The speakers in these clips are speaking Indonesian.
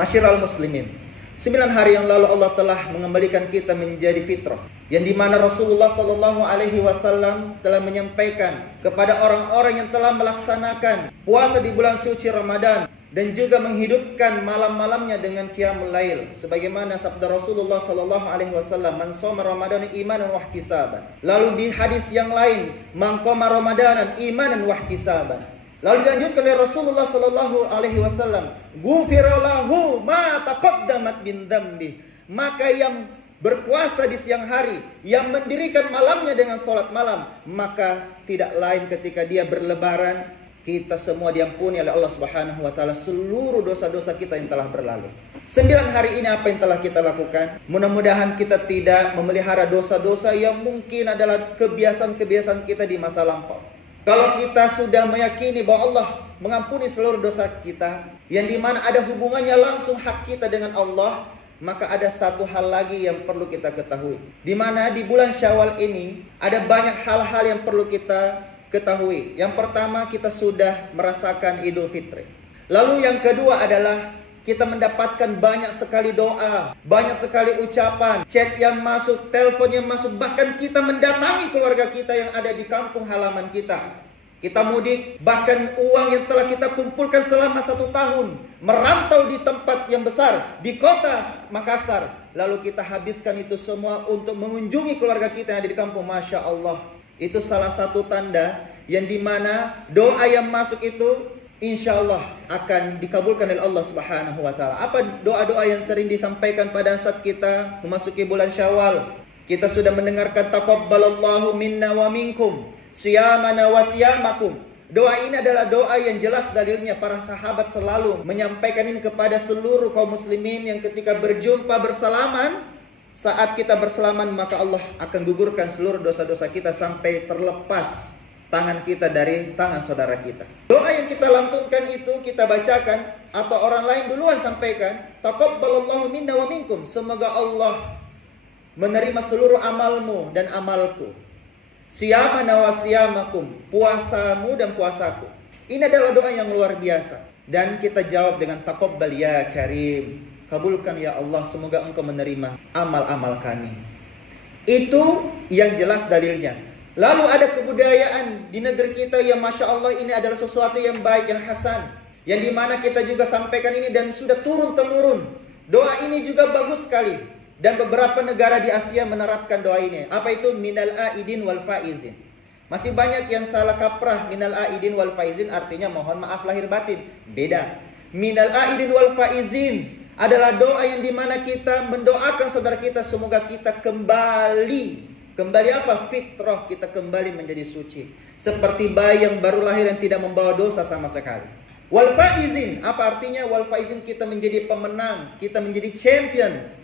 Masyiral muslimin, 9 hari yang lalu Allah telah mengembalikan kita menjadi fitrah, yang dimana Rasulullah Sallallahu Alaihi Wasallam telah menyampaikan kepada orang-orang yang telah melaksanakan puasa di bulan suci Ramadan dan juga menghidupkan malam-malamnya dengan qiyamul lail, sebagaimana sabda Rasulullah Sallallahu Alaihi Wasallam, "Man shoma Ramadan imanan wa ihtisaban." Lalu di hadis yang lain, "Man qama Ramadanan imanan wa ihtisaban." Lalu dilanjutkan oleh Rasulullah Sallallahu Alaihi Wasallam, "Ghufira lahu ma taqaddamat min dzambi." Maka yang berpuasa di siang hari, yang mendirikan malamnya dengan sholat malam, maka tidak lain ketika dia berlebaran, kita semua diampuni oleh Allah Subhanahu wa taala seluruh dosa-dosa kita yang telah berlalu. 9 hari ini apa yang telah kita lakukan? Mudah-mudahan kita tidak memelihara dosa-dosa yang mungkin adalah kebiasaan-kebiasaan kita di masa lampau. Kalau kita sudah meyakini bahwa Allah mengampuni seluruh dosa kita, yang dimana ada hubungannya langsung hak kita dengan Allah, maka ada satu hal lagi yang perlu kita ketahui. Di mana di bulan Syawal ini ada banyak hal-hal yang perlu kita ketahui. Yang pertama, kita sudah merasakan Idul Fitri. Lalu yang kedua adalah kita mendapatkan banyak sekali doa, banyak sekali ucapan, chat yang masuk, telepon yang masuk, bahkan kita mendatangi keluarga kita yang ada di kampung halaman kita. Kita mudik, bahkan uang yang telah kita kumpulkan selama 1 tahun, merantau di tempat yang besar, di kota Makassar, lalu kita habiskan itu semua untuk mengunjungi keluarga kita yang ada di kampung. Masya Allah, itu salah satu tanda yang dimana doa yang masuk itu insya Allah akan dikabulkan oleh Allah Subhanahu wa taala. Apa doa-doa yang sering disampaikan pada saat kita memasuki bulan Syawal? Kita sudah mendengarkan taqabbalallahu minna wa minkum siyamana wa siyamakum. Doa ini adalah doa yang jelas dalilnya. Para sahabat selalu menyampaikan ini kepada seluruh kaum muslimin yang ketika berjumpa bersalaman, saat kita bersalaman maka Allah akan gugurkan seluruh dosa-dosa kita sampai terlepas tangan kita dari tangan saudara kita. Doa yang kita lantunkan itu kita bacakan atau orang lain duluan sampaikan, taqabbalallahu minna wa minkum. Semoga Allah menerima seluruh amalmu dan amalku. Siyamana wa siyamakum, puasamu dan puasaku. Ini adalah doa yang luar biasa. Dan kita jawab dengan taqabbal ya karim. Kabulkan ya Allah, semoga engkau menerima amal-amal kami. Itu yang jelas dalilnya. Lalu ada kebudayaan di negeri kita yang Masya Allah ini adalah sesuatu yang baik, yang hasan, yang dimana kita juga sampaikan ini dan sudah turun-temurun. Doa ini juga bagus sekali. Dan beberapa negara di Asia menerapkan doa ini. Apa itu? Minal aidin wal faizin. Masih banyak yang salah kaprah. Minal aidin wal faizin artinya mohon maaf lahir batin. Beda. Minal aidin wal faizin adalah doa yang dimana kita mendoakan saudara kita semoga kita kembali apa? Fitrah, kita kembali menjadi suci. Seperti bayi yang baru lahir yang tidak membawa dosa sama sekali. Wal faizin, apa artinya? Wal faizin kita menjadi pemenang, kita menjadi champion.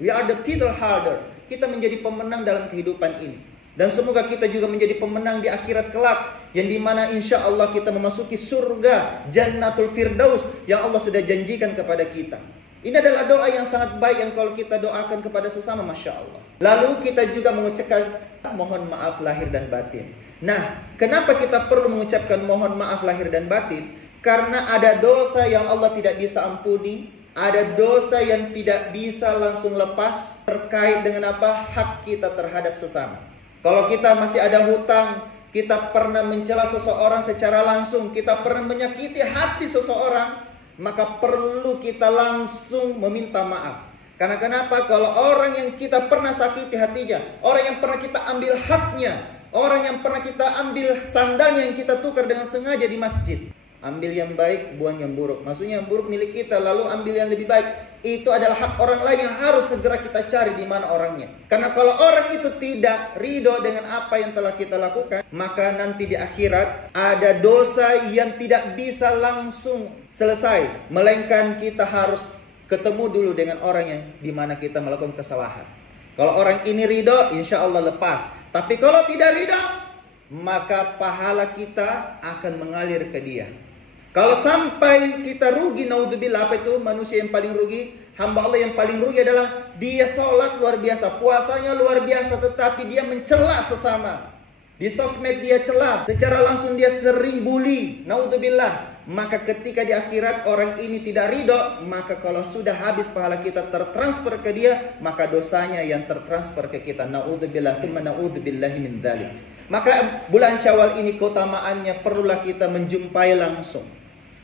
We are the title holder. Kita menjadi pemenang dalam kehidupan ini. Dan semoga kita juga menjadi pemenang di akhirat kelak, yang dimana insya Allah kita memasuki surga Jannatul Firdaus yang Allah sudah janjikan kepada kita. Ini adalah doa yang sangat baik yang kalau kita doakan kepada sesama, Masya Allah. Lalu kita juga mengucapkan mohon maaf lahir dan batin. Nah, kenapa kita perlu mengucapkan mohon maaf lahir dan batin? Karena ada dosa yang Allah tidak bisa ampuni. Ada dosa yang tidak bisa langsung lepas terkait dengan apa? Hak kita terhadap sesama. Kalau kita masih ada hutang, kita pernah mencela seseorang secara langsung, kita pernah menyakiti hati seseorang, maka perlu kita langsung meminta maaf. Karena kenapa? Kalau orang yang kita pernah sakiti hatinya, orang yang pernah kita ambil haknya, orang yang pernah kita ambil sandalnya yang kita tukar dengan sengaja di masjid, ambil yang baik, buang yang buruk. Maksudnya yang buruk milik kita, lalu ambil yang lebih baik. Itu adalah hak orang lain yang harus segera kita cari di mana orangnya. Karena kalau orang itu tidak ridho dengan apa yang telah kita lakukan, maka nanti di akhirat ada dosa yang tidak bisa langsung selesai. Melainkan kita harus ketemu dulu dengan orang yang dimana kita melakukan kesalahan. Kalau orang ini ridho, insya Allah lepas. Tapi kalau tidak ridho, maka pahala kita akan mengalir ke dia. Kalau sampai kita rugi, naudzubillah, apa itu manusia yang paling rugi? Hamba Allah yang paling rugi adalah dia sholat luar biasa, puasanya luar biasa, tetapi dia mencela sesama. Di sosmed dia celah, secara langsung dia sering bully, naudzubillah. maka ketika di akhirat orang ini tidak ridho, maka kalau sudah habis pahala kita tertransfer ke dia, maka dosanya yang tertransfer ke kita. Naudzubillah, tsumma naudzubillahi min dzalik. Maka bulan Syawal ini keutamaannya perlulah kita menjumpai langsung.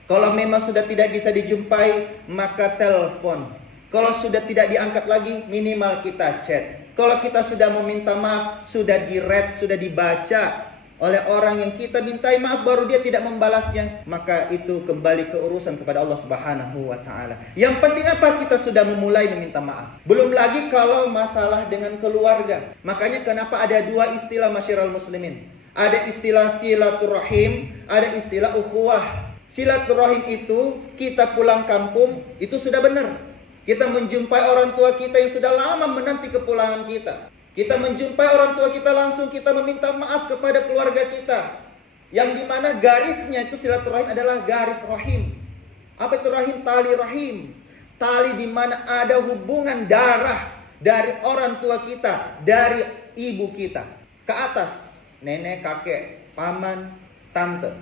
Kalau memang sudah tidak bisa dijumpai, maka telepon. Kalau sudah tidak diangkat lagi, minimal kita chat. Kalau kita sudah meminta maaf, sudah di-read, sudah dibaca oleh orang yang kita mintai maaf, baru dia tidak membalasnya, maka itu kembali ke urusan kepada Allah Subhanahu wa taala. Yang penting apa? Kita sudah memulai meminta maaf. Belum lagi kalau masalah dengan keluarga. Makanya kenapa ada dua istilah masyiral muslimin. Ada istilah silaturahim, ada istilah ukhuwah. Silaturahim itu kita pulang kampung, itu sudah benar. Kita menjumpai orang tua kita yang sudah lama menanti kepulangan kita. Kita menjumpai orang tua kita langsung, kita meminta maaf kepada keluarga kita. Yang dimana garisnya itu silaturahim adalah garis rahim. Apa itu rahim? Tali rahim. Tali dimana ada hubungan darah dari orang tua kita, dari ibu kita. Ke atas, nenek, kakek, paman, tante,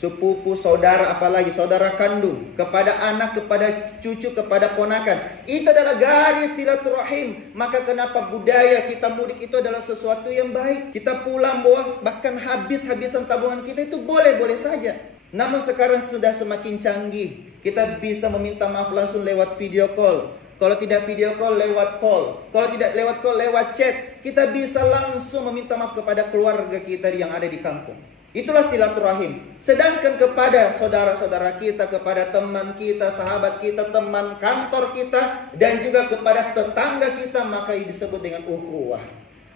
sepupu, saudara, apalagi saudara kandung, kepada anak, kepada cucu, kepada ponakan. Itu adalah garis silaturahim. Maka kenapa budaya kita mudik itu adalah sesuatu yang baik. Kita pulang bahkan habis-habisan tabungan kita itu boleh-boleh saja. Namun sekarang sudah semakin canggih. Kita bisa meminta maaf langsung lewat video call. Kalau tidak video call, lewat call. Kalau tidak lewat call, lewat chat. Kita bisa langsung meminta maaf kepada keluarga kita yang ada di kampung. Itulah silaturahim. Sedangkan kepada saudara-saudara kita, kepada teman kita, sahabat kita, teman kantor kita, dan juga kepada tetangga kita, maka ini disebut dengan ukhuwah.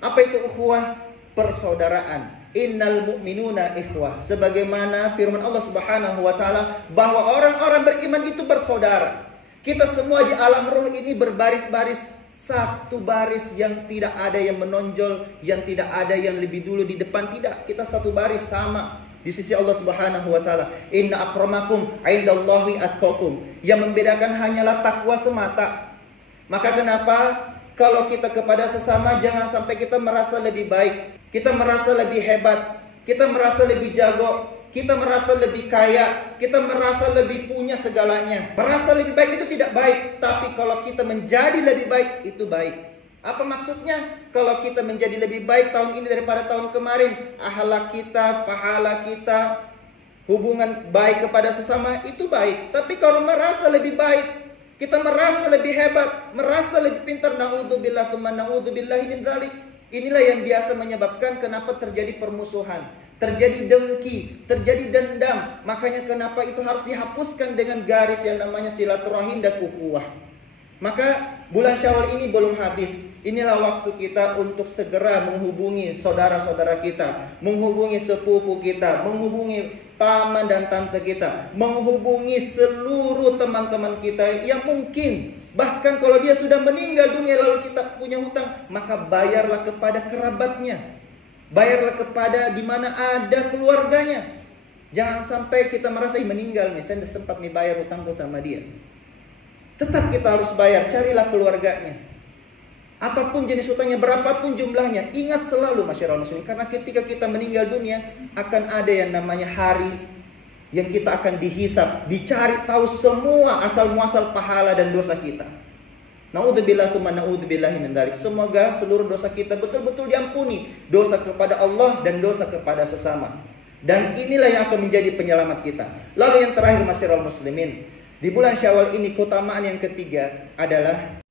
Apa itu ukhuwah? Persaudaraan. Innal mu'minuna ikhwah. Sebagaimana firman Allah Subhanahu wa taala bahwa orang-orang beriman itu bersaudara. Kita semua di alam ruh ini berbaris-baris, satu baris, yang tidak ada yang menonjol, yang tidak ada yang lebih dulu di depan, tidak. Kita satu baris sama di sisi Allah Subhanahu wa taala. Inna akramakum 'indallahi atqakum. Yang membedakan hanyalah takwa semata. Maka kenapa kalau kita kepada sesama jangan sampai kita merasa lebih baik, kita merasa lebih hebat, kita merasa lebih jago, kita merasa lebih kaya, kita merasa lebih punya segalanya. Merasa lebih baik itu tidak baik. Tapi kalau kita menjadi lebih baik, itu baik. Apa maksudnya? Kalau kita menjadi lebih baik tahun ini daripada tahun kemarin, akhlak kita, pahala kita, hubungan baik kepada sesama, itu baik. Tapi kalau merasa lebih baik, kita merasa lebih hebat, merasa lebih pintar, naudzubillah, tsumma naudzubillahi min dzalik. Inilah yang biasa menyebabkan kenapa terjadi permusuhan, terjadi dengki, terjadi dendam. Makanya kenapa itu harus dihapuskan dengan garis yang namanya silaturahim dan ukhuwah. Maka bulan Syawal ini belum habis. Inilah waktu kita untuk segera menghubungi saudara-saudara kita, menghubungi sepupu kita, menghubungi paman dan tante kita, menghubungi seluruh teman-teman kita yang mungkin bahkan kalau dia sudah meninggal dunia lalu kita punya hutang, maka bayarlah kepada kerabatnya. Bayarlah kepada di mana ada keluarganya. Jangan sampai kita merasa meninggal nih, saya tidak sempat nih bayar hutangku sama dia. Tetap kita harus bayar, carilah keluarganya. Apapun jenis hutangnya, berapapun jumlahnya, ingat selalu masyarakat muslim, karena ketika kita meninggal dunia akan ada yang namanya hari yang kita akan dihisab, dicari tahu semua asal muasal pahala dan dosa kita. Naudzubillah, tsumma naudzubillahi min dzalik. Semoga seluruh dosa kita betul-betul diampuni, dosa kepada Allah dan dosa kepada sesama. Dan inilah yang akan menjadi penyelamat kita. Lalu yang terakhir masyarakat muslimin, di bulan Syawal ini keutamaan yang ketiga adalah